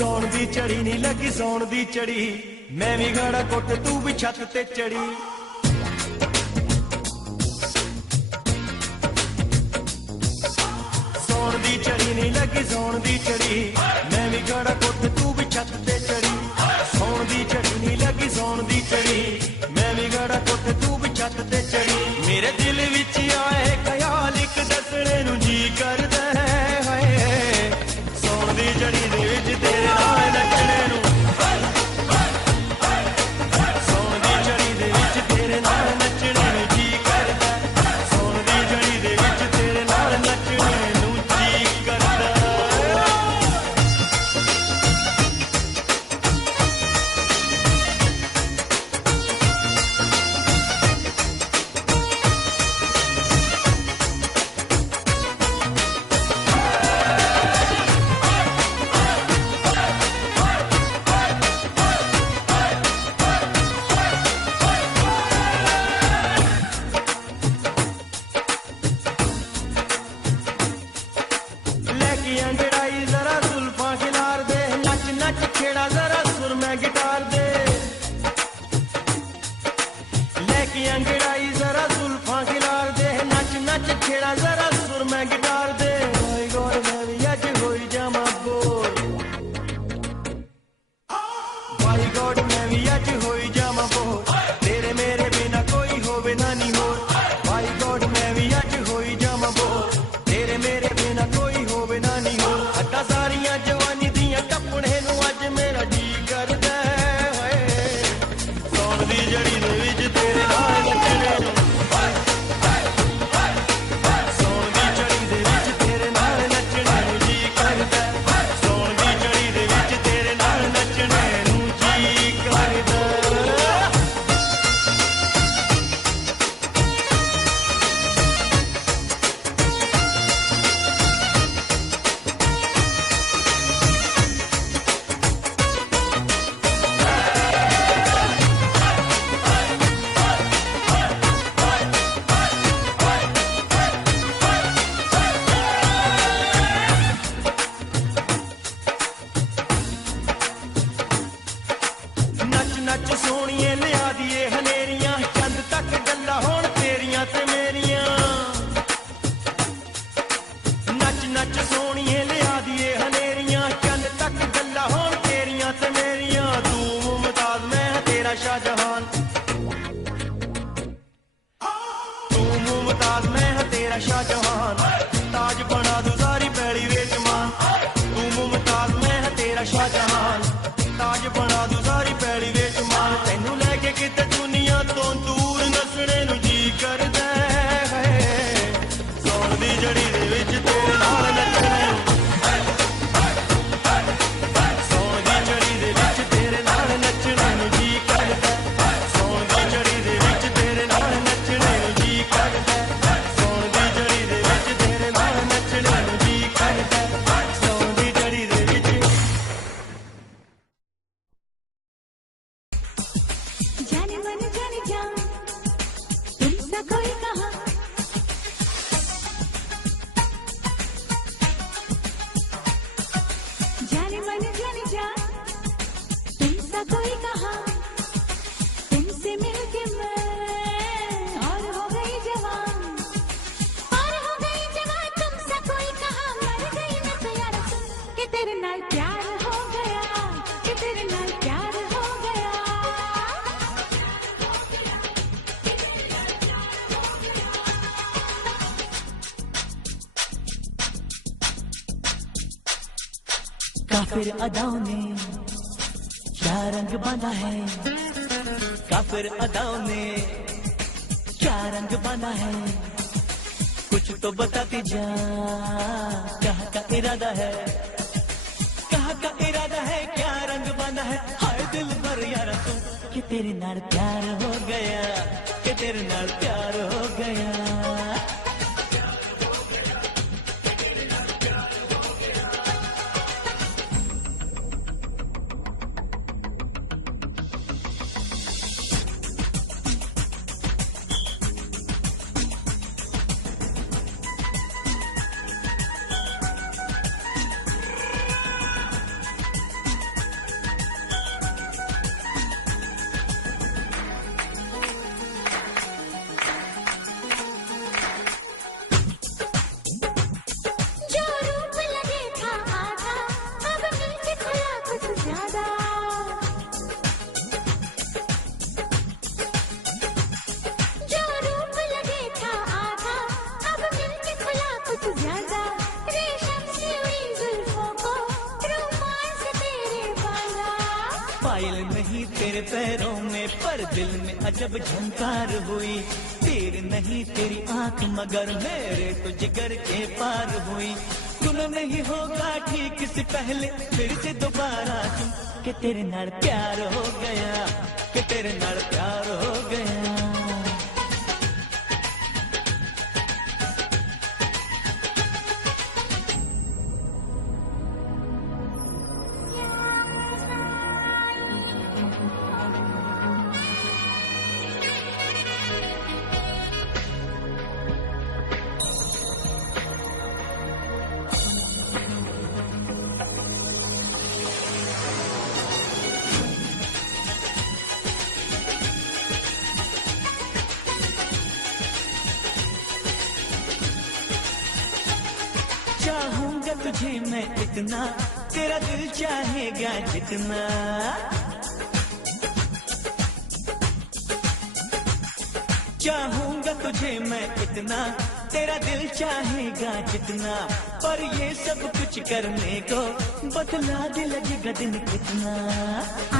सौन दी चढ़ी नहीं लगी सौन दी चढ़ी, मैं भी घड़ा कोट तू भी छत ते चढ़ी। सौन दी चढ़ी नहीं लगी सौन दी चढ़ी, मैं भी घड़ा कोट तू भी छत ते चढ़ी। सौन दी चढ़ी नहीं लगी सौन दी चढ़ी, मैं भी घड़ा कोट तू भी छत ते चढ़ी। मेरे दिल विच आए ख्याल एक दसणे नूं जी करदा है, सौन दी चढ़ी दे विच तेरे नाल नचणे नूं, सौन दी चढ़ी दे विच तेरे नाल नचणे नूं जी करदा, सौन दी चढ़ी दे विच तेरे नाल नचणे नूं जी करदा। अंगड़ाई जरा जुल्फा खिलार दे, नच नच छेड़ा जरा सुर में गिटार दे। लेके अंगड़ाई जरा जुल्फा खिलार दे, नच नच छेड़ा जरा सुर में गिटार दे। माय गॉड मैं भी अज होई जावां बोर, माय गॉड मैं भी अज होई जावां बोर, तेरे मेरे बिना कोई होवे ना नी होर। माय गॉड मैं भी अज होई जावां बोर, तेरे मेरे बिना कोई होवे ना नी होर। अड्डा सारियां जवानी दियां टप्पणे नूं अज मेरा जी करदा है, सौन दी जड़ी दे विच तेरे नाल नचणे नूं, सौन दी जड़ी दे विच तेरे नाल नचणे नूं जी करदा, सौन दी जड़ी दे विच तेरे नाल नचणे नूं जी करदा। नच नच सोहणिए लिया दिए हनेरियां, चंद तक गल्लां होण तेरियां ते मेरियां। नच नच सोहणिए लिया दिए हनेरियां, चंद तक गल्लां होण तेरियां ते मेरियां। तू मुमताज मैं तेरा शाहजहान, तू मुमताज मैं तेरा शाहजहान, ताज बना दूं सारी पैड़ी विच मान। तू मुमताज मैं तेरा शाहजहान, ताज बना दूं सारी पैड़ी विच मान। तैनू लैके किते दुनिया तो दूर नसणे नूं जी करदा है, सौन दी जड़ी दे विच तेरे नाल नचणे नूं, सौन दी जड़ी दे विच तेरे नाल नचणे नूं जी करदा, सौन दी जड़ी दे विच तेरे नाल नचणे नूं जी करदा, सौन दी जड़ी दे विच तेरे नाल नचणे नूं जी करदा, सौन दी जड़ी दे विच। जाने मन जाने जा तुमसा कोई कहा, जाने मन जाने जा तुमसा कोई कहा। तुमसे मिलके मैं और हो गई जवान, और हो गई जवान। तुमसा कोई कहा मर गई मैं तो यार सुन के तेरे नाल प्यार हो गया, कि तेरे नाल प्यार हो गया। काफिर अदाओं ने क्या रंग बांधा है, काफिर अदाओं ने क्या रंग बांधा है। कुछ तो बताती जा कहाँ का इरादा है, कहाँ का इरादा है, क्या रंग बांधा है। हाय दिल भर यारा तू कि तेरे नाल प्यार हो गया, कि तेरे नाल प्यार हो गया। पायल नहीं तेरे पैरों में, पर दिल में अजब झंकार हुई। तीर नहीं तेरी आंख मगर मेरे तो जिगर के पार हुई। सुन नहीं होगा ठीक से पहले फिर से दोबारा तुम, कि तेरे नाल प्यार हो गया, कि तेरे नाल प्यार हो गया। चाहूंगा तुझे मैं इतना, तेरा दिल चाहेगा जितना। चाहूंगा तुझे मैं इतना, तेरा दिल चाहेगा जितना। पर ये सब कुछ करने को बतला दे लगेगा दिन कितना।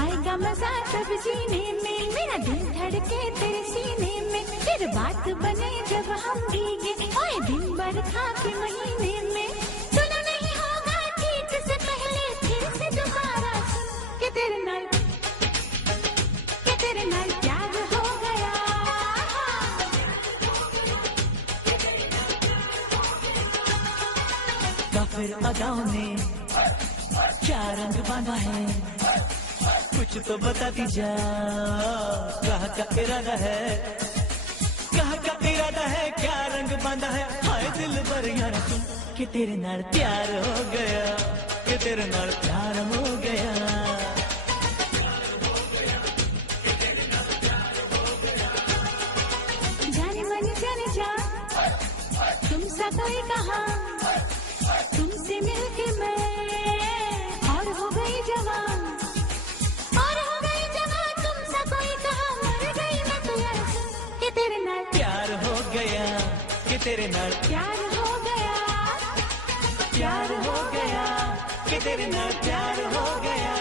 आएगा मजा तब जीने में, मेरा दिल धड़के तेरे सीने में। फिर बात बने जब हम भीगे, ओए दिन बरखा के महीने में। सुना नहीं होगा ठीक से पहले फिर से दोबारा सुन, कि तेरे नाल प्यार हो गया। काफिर अदाओं ने क्या रंग बांधा है, कुछ तो बता दीजा। कहाँ का इरादा है, कहाँ का इरादा है, क्या रंग बांधा है। हाय दिल भर यार तुम, कि तेरे नाल प्यार हो गया, कि तेरे नाल प्यार हो गया। जाने मन जाने जा, तुम सा कोई कहा, तुमसे मिलके मैं और हो गई जवान, और हो गई जवान। तुम सा कोई कहा, मर गई मैं तो यार सुन, कि तेरे नाल प्यार हो गया, कि तेरे नाल प्यार हो गया। प्यार हो गया, कि तेरे नाल प्यार हो गया।